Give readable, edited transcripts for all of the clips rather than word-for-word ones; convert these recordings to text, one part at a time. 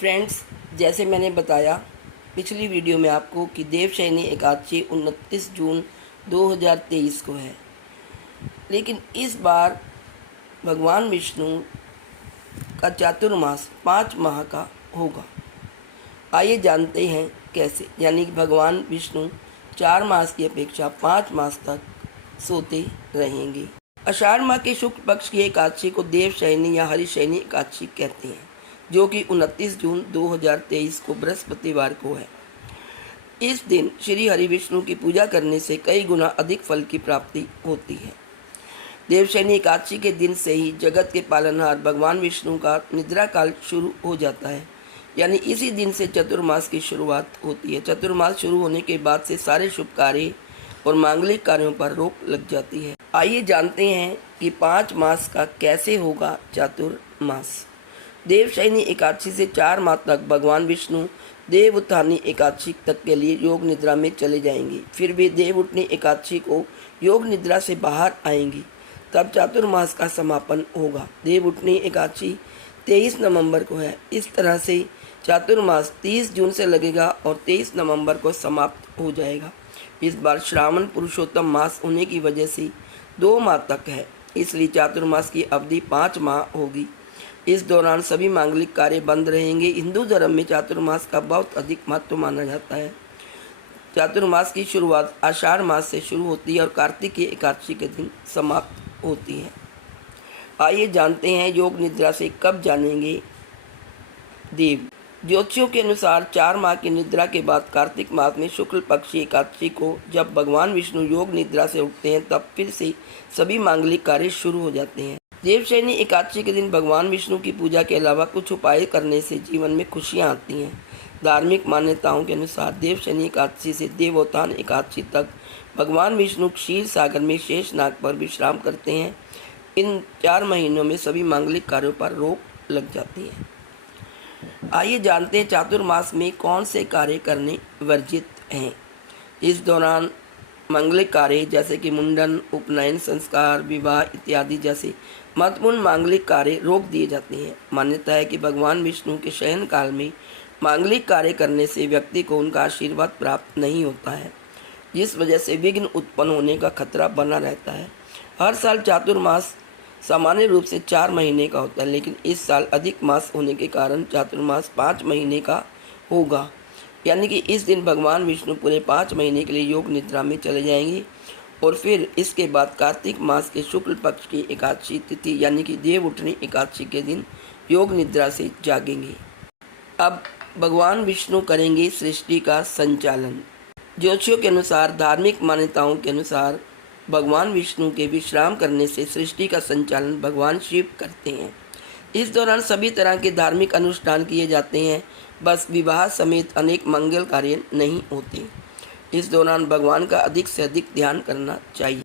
Friends, जैसे मैंने बताया पिछली वीडियो में आपको कि देवशयनी एकादशी 29 जून 2023 को है, लेकिन इस बार भगवान विष्णु का चातुर्मास 5 माह का होगा। आइए जानते हैं कैसे। यानी कि भगवान विष्णु 4 मास की अपेक्षा 5 मास तक सोते रहेंगे। आषाढ़ माह के शुक्ल पक्ष की एकादशी को देवशयनी या हरिशयनी एकादशी कहते हैं, जो कि 29 जून 2023 को बृहस्पतिवार को है। इस दिन श्री हरि विष्णु की पूजा करने से कई गुना अधिक फल की प्राप्ति होती है। देवशयनी एकादशी के दिन से ही जगत के पालनहार भगवान विष्णु का निद्रा काल शुरू हो जाता है, यानी इसी दिन से चतुर्मास की शुरुआत होती है। चतुर्मास शुरू होने के बाद से सारे शुभ कार्य और मांगलिक कार्यों पर रोक लग जाती है। आइए जानते हैं कि 5 मास का कैसे होगा चातुर्मास। देवशयनी एकादशी से 4 माह तक भगवान विष्णु देव उत्थानी एकादशी तक के लिए योग निद्रा में चले जाएंगे। फिर वे देव उठनी एकादशी को योग निद्रा से बाहर आएंगी, तब चातुर्मास का समापन होगा। देव उठनी एकादशी 23 नवंबर को है। इस तरह से चातुर्मास 30 जून से लगेगा और 23 नवंबर को समाप्त हो जाएगा। इस बार श्रावण पुरुषोत्तम मास होने की वजह से 2 माह तक है, इसलिए चातुर्मास की अवधि 5 माह होगी। इस दौरान सभी मांगलिक कार्य बंद रहेंगे। हिंदू धर्म में चातुर्मास का बहुत अधिक महत्व माना जाता है। चातुर्मास की शुरुआत आषाढ़ मास से शुरू होती है और कार्तिकीय एकादशी के दिन समाप्त होती है। आइए जानते हैं योग निद्रा से कब जानेंगे देव। ज्योतिषियों के अनुसार 4 माह की निद्रा के बाद कार्तिक मास में शुक्ल पक्ष की एकादशी को जब भगवान विष्णु योग निद्रा से उठते हैं, तब फिर से सभी मांगलिक कार्य शुरू हो जाते हैं। देवशयनी एकादशी के दिन भगवान विष्णु की पूजा के अलावा कुछ उपाय करने से जीवन में खुशियां आती हैं। धार्मिक मान्यताओं के अनुसार देवशयनी एकादशी से देवोत्थान एकादशी तक भगवान विष्णु क्षीर सागर में शेषनाग पर विश्राम करते हैं। इन 4 महीनों में सभी मांगलिक कार्यों पर रोक लग जाती है। आइए जानते हैं चातुर्मास में कौन से कार्य करने वर्जित हैं। इस दौरान मांगलिक कार्य जैसे कि मुंडन, उपनयन, संस्कार, विवाह इत्यादि जैसे महत्वपूर्ण मांगलिक कार्य रोक दिए जाते हैं। मान्यता है कि भगवान विष्णु के शयन काल में मांगलिक कार्य करने से व्यक्ति को उनका आशीर्वाद प्राप्त नहीं होता है, जिस वजह से विघ्न उत्पन्न होने का खतरा बना रहता है। हर साल चातुर्मास सामान्य रूप से 4 महीने का होता है, लेकिन इस साल अधिक मास होने के कारण चातुर्मास 5 महीने का होगा। यानी कि इस दिन भगवान विष्णु पूरे 5 महीने के लिए योग निद्रा में चले जाएंगे और फिर इसके बाद कार्तिक मास के शुक्ल पक्ष की एकादशी तिथि यानी कि देव उठनी एकादशी के दिन योग निद्रा से जागेंगे। अब भगवान विष्णु करेंगे सृष्टि का संचालन। ज्योतिषियों के अनुसार, धार्मिक मान्यताओं के अनुसार भगवान विष्णु के विश्राम करने से सृष्टि का संचालन भगवान शिव करते हैं। इस दौरान सभी तरह के धार्मिक अनुष्ठान किए जाते हैं, बस विवाह समेत अनेक मंगल कार्य नहीं होते। इस दौरान भगवान का अधिक से अधिक ध्यान करना चाहिए।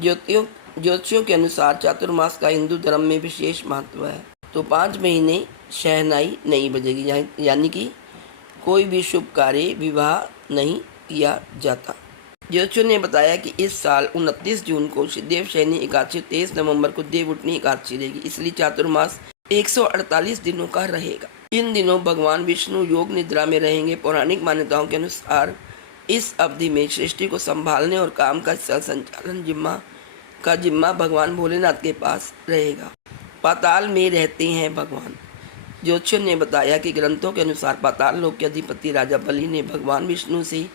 ज्योतिषियों के अनुसार चातुर्मास का हिंदू धर्म में विशेष महत्व है, तो 5 महीने शहनाई नहीं बजेगी, यानी कि कोई भी शुभ कार्य विवाह नहीं किया जाता। ज्योतिषियों ने बताया कि इस साल 29 जून को देवशयनी एकादशी, 23 नवंबर को देव उठनी एकादशी रहेगी, इसलिए चातुर्मास 148 दिनों का रहेगा। इन दिनों भगवान विष्णु योग निद्रा में रहेंगे। पौराणिक मान्यताओं के अनुसार इस अवधि में सृष्टि को संभालने और काम का संचालन जिम्मा भगवान भोलेनाथ के पास रहेगा। पाताल में रहते हैं भगवान। ज्योतिषियों ने बताया कि ग्रंथों के अनुसार पाताल लोक के अधिपति राजा बलि ने भगवान विष्णु से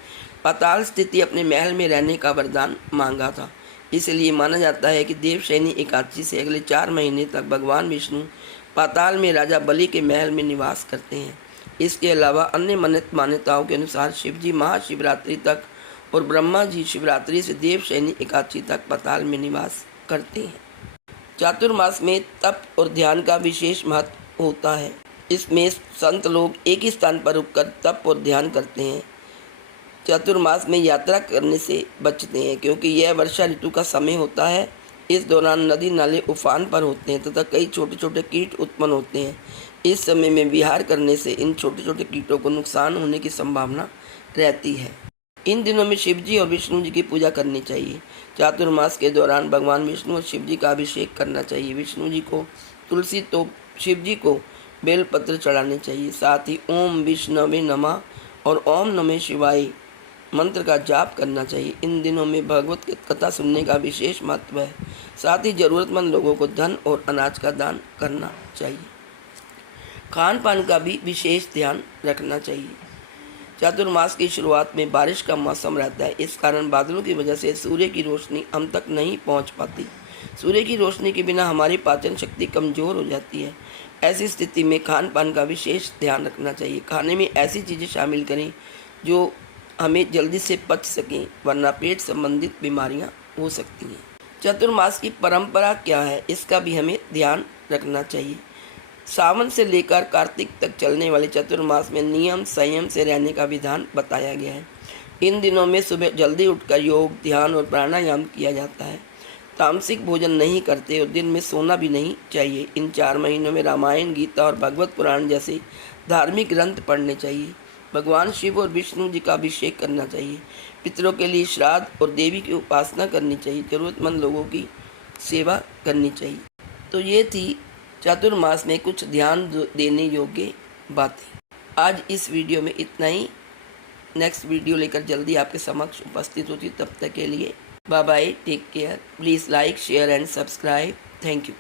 पाताल स्थिति अपने महल में रहने का वरदान मांगा था। इसलिए माना जाता है कि देवशयनी एकादशी से अगले 4 महीने तक भगवान विष्णु पाताल में राजा बलि के महल में निवास करते हैं। इसके अलावा अन्य मान्यताओं के अनुसार शिवजी महाशिवरात्रि तक और ब्रह्मा जी शिवरात्रि से देवशयनी एकादशी तक पाताल में निवास करते हैं। चातुर्मास में तप और ध्यान का विशेष महत्व होता है। इसमें संत लोग एक ही स्थान पर रुककर तप और ध्यान करते हैं। चातुर्मास में यात्रा करने से बचते हैं, क्योंकि यह वर्षा ऋतु का समय होता है। इस दौरान नदी नाले उफान पर होते हैं तथा कई छोटे छोटे कीट उत्पन्न होते हैं। इस समय में विहार करने से इन छोटे छोटे कीटों को नुकसान होने की संभावना रहती है। इन दिनों में शिवजी और विष्णु जी की पूजा करनी चाहिए। चातुर्मास के दौरान भगवान विष्णु और शिवजी का अभिषेक करना चाहिए। विष्णु जी को तुलसी तो शिवजी को बेलपत्र चढ़ाने चाहिए। साथ ही ओम विष्णवे नमः और ओम नमः शिवाय मंत्र का जाप करना चाहिए। इन दिनों में भगवत कथा सुनने का विशेष महत्व है। साथ ही ज़रूरतमंद लोगों को धन और अनाज का दान करना चाहिए। खान पान का भी विशेष ध्यान रखना चाहिए। चातुर्मास की शुरुआत में बारिश का मौसम रहता है। इस कारण बादलों की वजह से सूर्य की रोशनी हम तक नहीं पहुंच पाती। सूर्य की रोशनी के बिना हमारी पाचन शक्ति कमज़ोर हो जाती है। ऐसी स्थिति में खान पान का विशेष ध्यान रखना चाहिए। खाने में ऐसी चीज़ें शामिल करें जो हमें जल्दी से पच सकें, वरना पेट संबंधित बीमारियां हो सकती हैं। चतुर्मास की परंपरा क्या है, इसका भी हमें ध्यान रखना चाहिए। सावन से लेकर कार्तिक तक चलने वाले चतुर्मास में नियम संयम से रहने का विधान बताया गया है। इन दिनों में सुबह जल्दी उठकर योग, ध्यान और प्राणायाम किया जाता है। तामसिक भोजन नहीं करते और दिन में सोना भी नहीं चाहिए। इन 4 महीनों में रामायण, गीता और भगवत पुराण जैसे धार्मिक ग्रंथ पढ़ने चाहिए। भगवान शिव और विष्णु जी का अभिषेक करना चाहिए। पितरों के लिए श्राद्ध और देवी की उपासना करनी चाहिए। ज़रूरतमंद लोगों की सेवा करनी चाहिए। तो ये थी चातुर्मास में कुछ ध्यान देने योग्य बातें। आज इस वीडियो में इतना ही। नेक्स्ट वीडियो लेकर जल्दी आपके समक्ष उपस्थित होती। तब तक के लिए bye bye, take care. Please like, share and subscribe. Thank you.